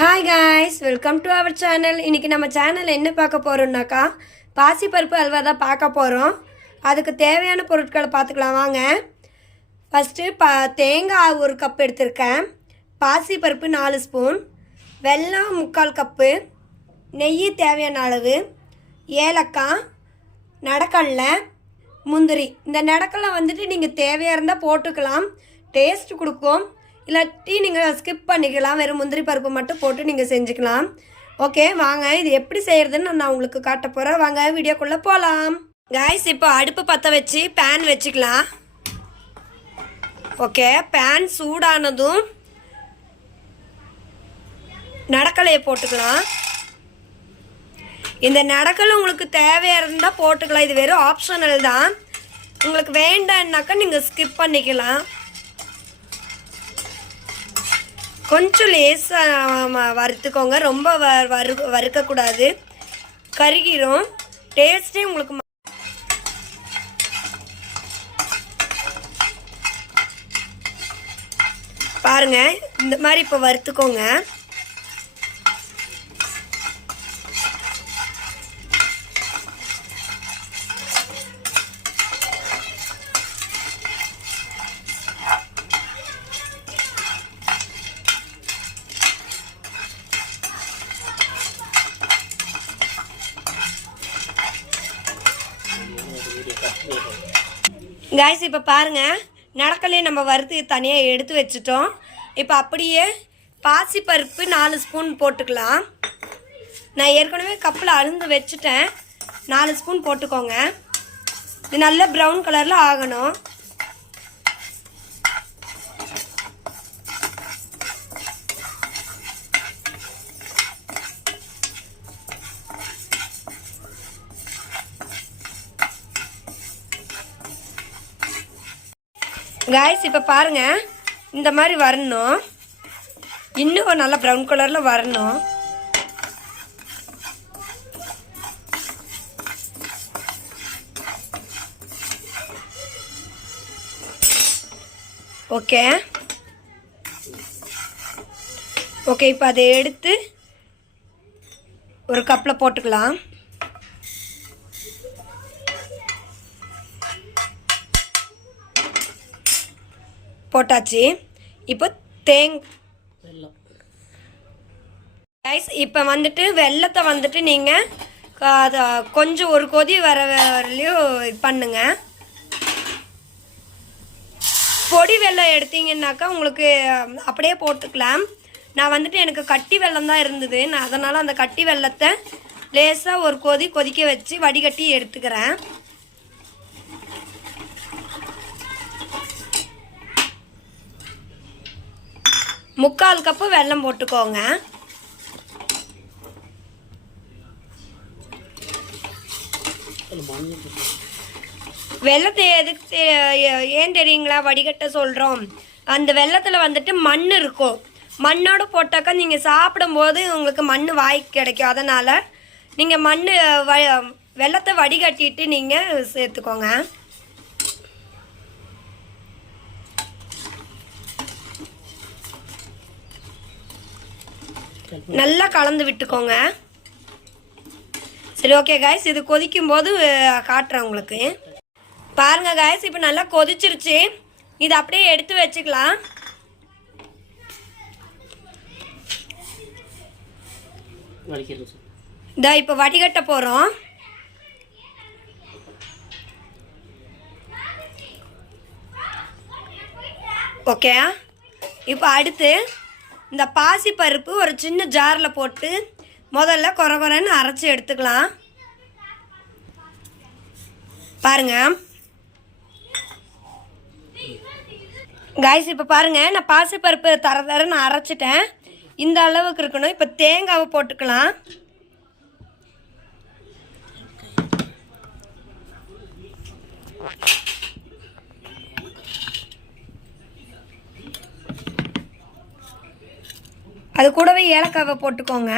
Hi guys welcome to our channel இன்றைக்கி நம்ம channel என்ன பார்க்க போகிறோம்னாக்கா பாசிப்பருப்பு அல்வா தான் பார்க்க போகிறோம் அதுக்கு தேவையான பொருட்களை பார்த்துக்கலாம் வாங்க. ஃபஸ்ட்டு ப தேங்காய் ஒரு கப் எடுத்திருக்கேன். பாசிப்பருப்பு நாலு ஸ்பூன் வெல்லம் முக்கால் கப்பு நெய் தேவையான அளவு. ஏலக்காய் நடக்கடலை முந்திரி. இந்த நடக்கல்ல வந்துட்டு நீங்கள் தேவையாக இருந்தால் போட்டுக்கலாம். டேஸ்ட் கொடுக்கும். இல்லாட்டி நீங்கள் ஸ்கிப் பண்ணிக்கலாம். வெறும் முந்திரி பருப்பு மட்டும் போட்டு நீங்கள் செஞ்சுக்கலாம். ஓகே வாங்க. இது எப்படி செய்கிறதுன்னு நான் உங்களுக்கு காட்ட போகிறேன் வாங்க வீடியோக்குள்ளே போகலாம் காய்ஸ் இப்போ அடுப்பு பற்ற வச்சு பேன் வச்சுக்கலாம். ஓகே பேன் சூடானதும் நடக்கலையை போட்டுக்கலாம். இந்த நடக்கல் உங்களுக்கு தேவையாக இருந்தால் போட்டுக்கலாம். இது வெறும் ஆப்ஷனல் தான். உங்களுக்கு வேண்டாம்னாக்கா நீங்கள் ஸ்கிப் பண்ணிக்கலாம். கொஞ்சம் லேசாக வறுத்துக்கோங்க. ரொம்ப வ வறு வறுக்கக்கூடாது. கருகிரும். டேஸ்ட்டே உங்களுக்கு மா- இந்த மாதிரி இப்போ வறுத்துக்கோங்க. காய்ஸ் இப்போ பாருங்கள் நடக்கலையே நம்ம வறுத்து தனியாக எடுத்து வச்சுட்டோம். இப்போ அப்படியே பாசிப்பருப்பு நாலு ஸ்பூன் போட்டுக்கலாம். நான் ஏற்கனவே கப்பில் அழுந்து வச்சுட்டேன். நாலு ஸ்பூன் போட்டுக்கோங்க. இது நல்ல ப்ரௌன் கலரில் ஆகணும். காய்ஸ் இப்போ பாருங்க. இந்த மாதிரி வரணும். இன்னும் நல்லா ப்ரௌன் கலரில் வரணும். ஓகே ஓகே இப்போ அதை எடுத்து ஒரு கப்பில் போட்டுக்கலாம். போட்டாச்சு. இப்போ தேங் ரைஸ் இப்போ வந்துட்டு வெள்ளத்தை வந்துட்டு நீங்கள் அதை கொஞ்சம் ஒரு கொதி வர வரலையும் இது பண்ணுங்க. பொடி வெல்லம் எடுத்தீங்கன்னாக்கா உங்களுக்கு அப்படியே போட்டுக்கலாம். நான் வந்துட்டு எனக்கு கட்டி வெல்லம் தான் இருந்தது. நான் அதனால் அந்த கட்டி வெல்லத்தை லேசாக ஒரு கொதி கொதிக்க வச்சு வடிகட்டி எடுத்துக்கிறேன். முக்கால் கப்பு வெல்லம் போட்டுக்கோங்க. வெள்ளத்தை எதுக்கு ஏன் தெரியுங்களா? வடிகட்ட சொல்கிறோம் அந்த வெள்ளத்தில் வந்துட்டு மண் இருக்கும். மண்ணோடு போட்டாக்கா நீங்கள் சாப்பிடும்போது உங்களுக்கு மண் வாய்க்கு கிடைக்கும். அதனால் நீங்கள் மண் வ வெள்ளத்தை வடிகட்டிட்டு நீங்கள் சேர்த்துக்கோங்க. நல்லா கலந்து விட்டுக்கோங்க. சரி ஓகே காய்ஸ் இது கொதிக்கும் போது காட்டுறேன் உங்களுக்கு. பாருங்க காய்ஸ் இப்போ நல்லா கொதிச்சிருச்சு. இது அப்படியே எடுத்து வச்சுக்கலாம். இதா இப்போ வடிகட்ட போகிறோம் ஓகே இப்போ அடுத்து இந்த பாசி பருப்பு ஒரு சின்ன ஜாரில் போட்டு முதல்ல கொர கொரன்னு அரைச்சி எடுத்துக்கலாம். பாருங்க. காய்ஸ் இப்போ பாருங்கள் நான் பாசி பருப்பு தர தரன்னு அரைச்சிட்டேன். இந்த அளவுக்கு இருக்கணும். இப்போ தேங்காவை போட்டுக்கலாம். அது கூடவே ஏலக்காவை போட்டுக்கோங்க.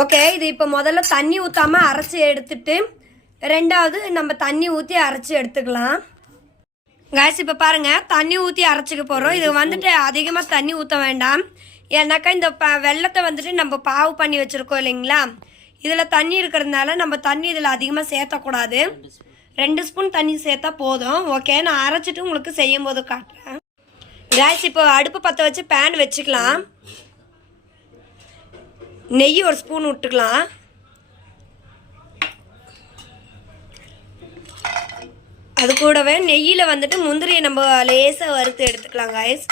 ஓகே இது இப்போ முதல்ல தண்ணி ஊற்றாமல் அரைச்சி எடுத்துட்டு ரெண்டாவது நம்ம தண்ணி ஊற்றி அரைச்சி எடுத்துக்கலாம். காய்ஸ் இப்போ பாருங்கள் தண்ணி ஊற்றி அரைச்சிக்க போகிறோம் இது வந்துட்டு அதிகமாக தண்ணி ஊற்ற வேண்டாம். ஏன்னாக்கா இந்த ப வெள்ளத்தை வந்துட்டு நம்ம பாவு பண்ணி வச்சுருக்கோம் இல்லைங்களா? இதில் தண்ணி இருக்கிறதுனால நம்ம தண்ணி இதில் அதிகமாக சேர்த்தக்கூடாது. ரெண்டு ஸ்பூன் தண்ணி சேர்த்தா போதும். ஓகே நான் அரைச்சிட்டு உங்களுக்கு செய்யும் போது காட்டுறேன். கேஸ் இப்போ அடுப்பு பற்ற வச்சு பேன் வச்சுக்கலாம். நெய் ஒரு ஸ்பூன் விட்டுக்கலாம். அது கூடவே நெய்யில் வந்துட்டு முந்திரியை நம்ம லேசாக வறுத்து எடுத்துக்கலாம் காய்ஸ்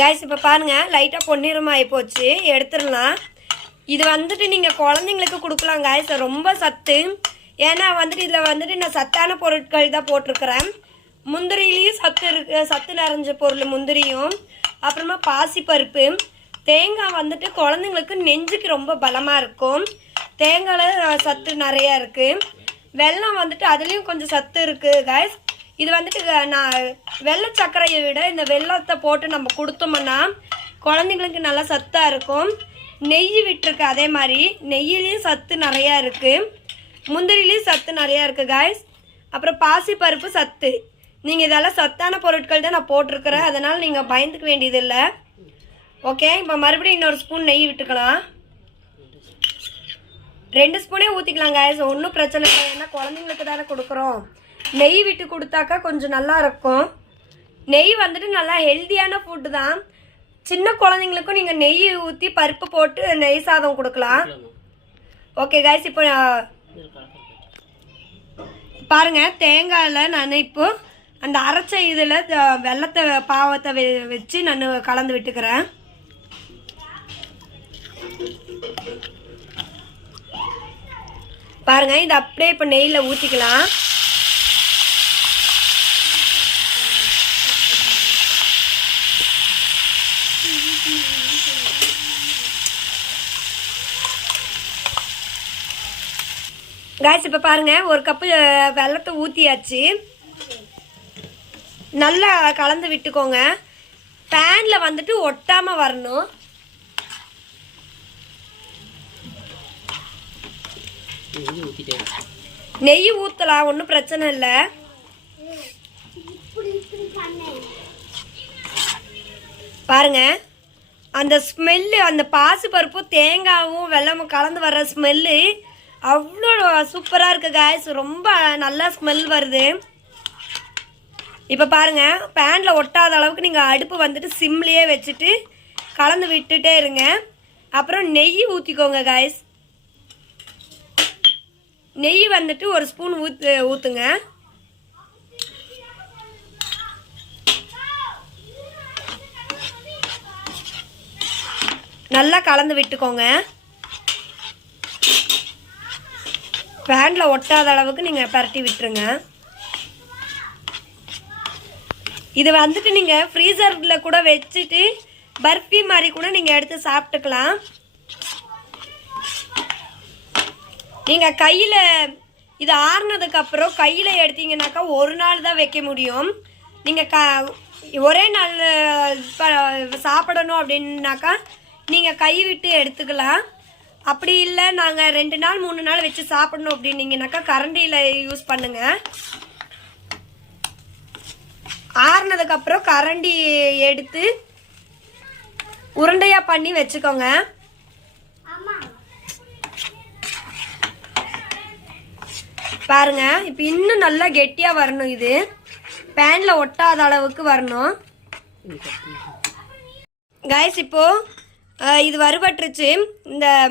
காய்ஸ் கேஸ் இப்போ பாருங்கள் லைட்டாக பொன்னிறமாகி போச்சு. எடுத்துடலாம். இது வந்துட்டு நீங்கள் குழந்தைங்களுக்கு கொடுக்கலாம் காய்ஸ் ரொம்ப சத்து. ஏன்னா வந்துட்டு இதில் வந்துட்டு நான் சத்தான பொருட்கள் தான் போட்டிருக்கிறேன். முந்திரிலையும் சத்து இருக்கு சத்து நிறைஞ்ச பொருள் முந்திரியும் அப்புறமா பாசிப்பருப்பு. தேங்காய் வந்துட்டு குழந்தைங்களுக்கு நெஞ்சுக்கு ரொம்ப பலமாக இருக்கும். தேங்காயில் சத்து நிறையா இருக்குது வெல்லம் வந்துட்டு அதுலேயும் கொஞ்சம் சத்து இருக்குது காய்ஸ் இது வந்துட்டு நான் வெள்ளை சர்க்கரையை விட இந்த வெள்ளத்தை போட்டு நம்ம கொடுத்தோம்னா குழந்தைங்களுக்கு நல்லா சத்தாக இருக்கும். நெய் விட்டுருக்கு அதே மாதிரி. நெய்யிலையும் சத்து நிறையா இருக்குது முந்திரிலையும் சத்து நிறையா இருக்குது காய்ஸ் அப்புறம் பாசிப்பருப்பு சத்து. நீங்கள் இதெல்லாம் சத்தான பொருட்கள் தான் நான் போட்டிருக்கிறேன். அதனால் நீங்கள் பயந்துக்க வேண்டியதில்லை. ஓகே இப்போ மறுபடியும் இன்னொரு ஸ்பூன் நெய் விட்டுக்கலாம். ரெண்டு ஸ்பூனே ஊற்றிக்கலாம் காய்ஸ் ஒன்றும் பிரச்சனை இல்லை. ஏன்னா குழந்தைங்களுக்கு தானே கொடுக்குறோம். நெய் விட்டு கொடுத்தாக்கா கொஞ்சம் நல்லா இருக்கும். நெய் வந்துட்டு நல்லா ஹெல்த்தியான ஃபுட்டு தான். சின்ன குழந்தைங்களுக்கும் நீங்கள் நெய் ஊற்றி பருப்பு போட்டு நெய் சாதம் கொடுக்கலாம். ஓகே காய்ஸ் இப்போ பாருங்கள் பாருங்க தேங்காயில் நான் இப்போ அந்த அரைச்ச இதில் வெள்ளத்தை பாவத்தை வெ- வச்சு நான் கலந்து விட்டுக்கிறேன். பாருங்க இதை அப்படியே இப்போ நெய்யில் ஊற்றிக்கலாம் காய்ச்சி இப்போ பாருங்கள் ஒரு கப்பு வெள்ளத்தை வெல்லத்தை ஊற்றியாச்சு நல்லா கலந்து விட்டுக்கோங்க. பேனில் வந்துட்டு ஒட்டாமல் வரணும். நெய் ஊற்றலாம் ஒன்றும் பிரச்சனை இல்லை. பாருங்க அந்த ஸ்மெல்லு அந்த பாசிப்பருப்பும் தேங்காயும் வெல்லமும் கலந்து வர்ற ஸ்மெல்லு அவ்வளோ சூப்பராக இருக்குது காய்ஸ் ரொம்ப நல்லா ஸ்மெல் வருது. இப்போ பாருங்க பேனில் ஒட்டாத அளவுக்கு நீங்கள் அடுப்பு வந்துட்டு சிம்லேயே வச்சுட்டு கலந்து விட்டுட்டே இருங்க. அப்புறம் நெய் ஊற்றிக்கோங்க காய்ஸ் நெய் வந்துட்டு ஒரு ஸ்பூன் ஊத்து ஊற்றுங்க நல்லா கலந்து விட்டுக்கோங்க. பேனில் ஒட்டாத அளவுக்கு நீங்கள் பரட்டி விட்டுருங்க. இது வந்துட்டு நீங்கள் ஃப்ரீசரில் கூட வச்சுட்டு பர்ஃபி மாதிரி கூட நீங்கள் எடுத்து சாப்பிட்டுக்கலாம். நீங்கள் கையில் இது ஆறுனதுக்கப்புறம் கையில் எடுத்தீங்கன்னாக்கா ஒரு நாள் தான் வைக்க முடியும். நீங்கள் க ஒரே நாள் சாப்பிடணும் அப்படின்னாக்கா நீங்கள் கை விட்டு எடுத்துக்கலாம். அப்படி இல்லை நாங்கள் ரெண்டு நாள் மூணு நாள் வச்சு சாப்பிடணும் அப்படின்னீங்கனாக்கா கரண்டியில் யூஸ் பண்ணுங்கள் ஆறுனதுக்கப்புறம் கரண்டி எடுத்து உருண்டையாக பண்ணி வச்சுக்கோங்க. பாருங்க இப்போ இன்னும் நல்லா கெட்டியாக வரணும் இது. பேனில் ஒட்டாத அளவுக்கு வரணும். கைஸ் இப்போ இது வறுபட்டுருச்சு. இந்த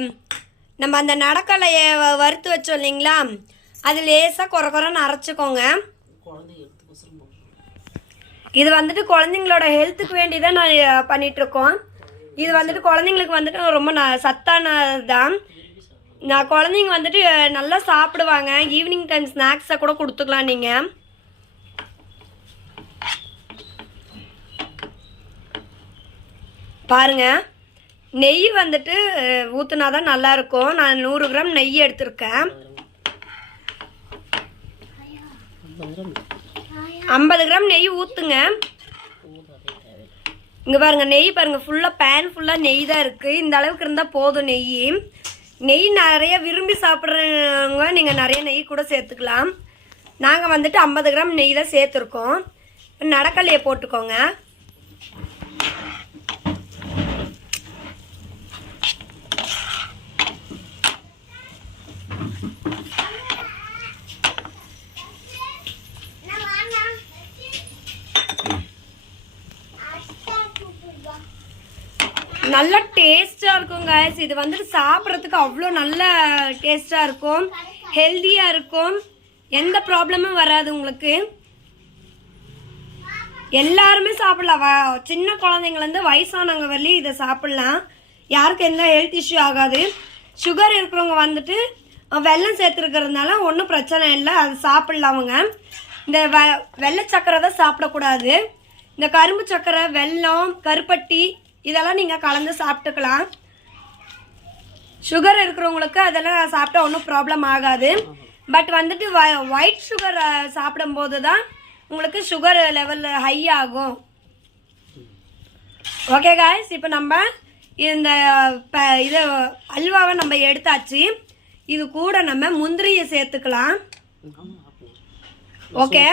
நம்ம அந்த நடக்கலையை வ- வறுத்து வச்சோம் இல்லைங்களா? அது லேசாக குறை குறைன்னு அரைச்சிக்கோங்க. இது வந்துட்டு குழந்தைங்களோட ஹெல்த்துக்கு வேண்டி தான் நான் பண்ணிகிட்டு இருக்கோம் இது வந்துட்டு குழந்தைங்களுக்கு வந்துட்டு ரொம்ப ந சத்தானது தான் நான் குழந்தைங்க வந்துட்டு நல்லா சாப்பிடுவாங்க. ஈவினிங் டைம் ஸ்நாக்ஸை கூட கொடுத்துக்கலாம் நீங்கள் பாருங்கள் நெய் வந்துட்டு ஊற்றுனா தான் நல்லாயிருக்கும் நான் நூறு கிராம் நெய் எடுத்திருக்கேன். ஐம்பது கிராம் நெய் ஊற்றுங்க இங்கே பாருங்க நெய் பாருங்கள் ஃபுல்லாக பேன் ஃபுல்லாக நெய் தான் இருக்குது இந்த அளவுக்கு இருந்தால் போதும் நெய். நெய் நிறைய விரும்பி சாப்பிட்றவங்க நீங்கள் நிறைய நெய் கூட சேர்த்துக்கலாம். நாங்கள் வந்துட்டு ஐம்பது கிராம் நெய் தான் சேர்த்துருக்கோம். நடக்கல்லையை போட்டுக்கோங்க. நல்லா டேஸ்ட்டாக இருக்கும் கைஸ் இது வந்துட்டு சாப்பிட்றதுக்கு அவ்வளோ நல்ல டேஸ்ட்டாக இருக்கும். ஹெல்த்தியாக இருக்கும். எந்த ப்ராப்ளமும் வராது உங்களுக்கு. எல்லாருமே சாப்பிடலாம். வ- சின்ன குழந்தைங்கலேருந்து வயசானவங்க வரலையும் இதை சாப்பிடலாம். யாருக்கும் எந்த ஹெல்த் இஷ்யூ ஆகாது. சுகர் இருக்கிறவங்க வந்துட்டு வெள்ளம் வெல்லம் சேர்த்துருக்கிறதுனால ஒன்றும் பிரச்சனை இல்லை. அது சாப்பிட்லாம் அவங்க. இந்த வெ வெள்ளை சக்கரை தான் சாப்பிடக்கூடாது. இந்த கரும்பு சக்கரை வெல்லம் கருப்பட்டி இதெல்லாம் நீங்கள் கலந்து சாப்பிட்டுக்கலாம். சுகர் இருக்கிறவங்களுக்கு அதெல்லாம் சாப்பிட்டா ஒன்றும் ப்ராப்ளம் ஆகாது. பட் வந்துட்டு ஒயிட் சுகர் சாப்பிடும்போது தான் உங்களுக்கு சுகர் லெவல் ஹை ஆகும். ஓகே காய்ஸ் இப்போ நம்ம இந்த ப- இது அல்வாவை நம்ம எடுத்தாச்சு. இது கூட நம்ம முந்திரியை சேர்த்துக்கலாம். ஓகே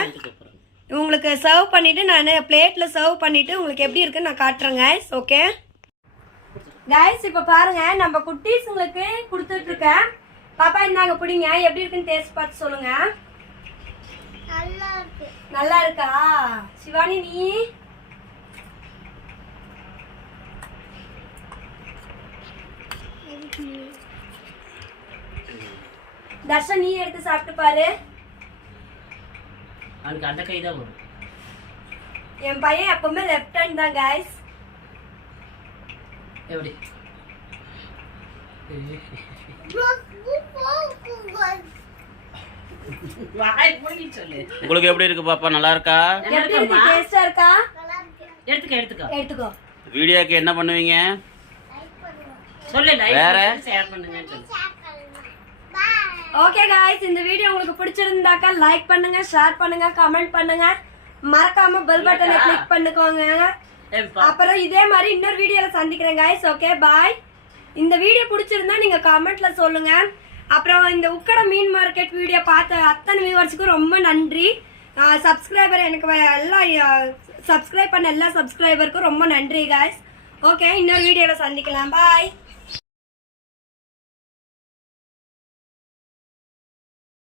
உங்களுக்கு சர்வ் பண்ணிவிட்டு நான் பிளேட்டில் சர்வ் பண்ணிவிட்டு உங்களுக்கு எப்படி இருக்குன்னு நான் guys. ஓகே guys இப்போ பாருங்க நம்ம குட்டீஸுங்களுக்கு கொடுத்துட்டு இருக்கேன் பாப்பா இந்தாங்க பிடிங்க. எப்படி இருக்குன்னு டேஸ்ட் பார்த்து சொல்லுங்க. நல்லா இருக்கா? சிவானி நீ? தர்ஷன் நீ எடுத்து சாப்பிட்டு பாரு. அவனுக்கு அந்த கை தான் வரும். என் பையன் எப்பவுமே லெஃப்ட் ஹேண்ட் தான் guys. எப்படி? உங்களுக்கு எப்படி இருக்கு பாப்பா? நல்லா இருக்கா? இருக்கு? எடுத்துக்க எடுத்துக்க. எடுத்துக்கோ. வீடியோக்கு என்ன பண்ணுவீங்க? சொல்லு வேற? லைக் ஷேர் பண்ணுங்கன்னு சொல்லு. ஓகே காய்ஸ் இந்த வீடியோ உங்களுக்கு பிடிச்சிருந்தாக்கா லைக் பண்ணுங்க ஷேர் பண்ணுங்க கமெண்ட் பண்ணுங்க. மறக்காம பெல் பட்டனை கிளிக் பண்ணுக்கோங்க. அப்புறம் இதே மாதிரி இன்னொரு வீடியோல சந்திக்கிறேன் காய்ஸ் ஓகே பாய் இந்த வீடியோ பிடிச்சிருந்தா நீங்க கமெண்ட்ல சொல்லுங்க. அப்புறம் இந்த உக்கட மீன் மார்க்கெட் வீடியோ பார்த்த அத்தனை வியூவர்ஸுக்கும் ரொம்ப நன்றி. சப்ஸ்கிரைபர் எனக்கு எல்லாம் சப்ஸ்கிரைப் பண்ண எல்லா சப்ஸ்கிரைபருக்கும் ரொம்ப நன்றி காய்ஸ் ஓகே இன்னொரு வீடியோல சந்திக்கலாம். பாய்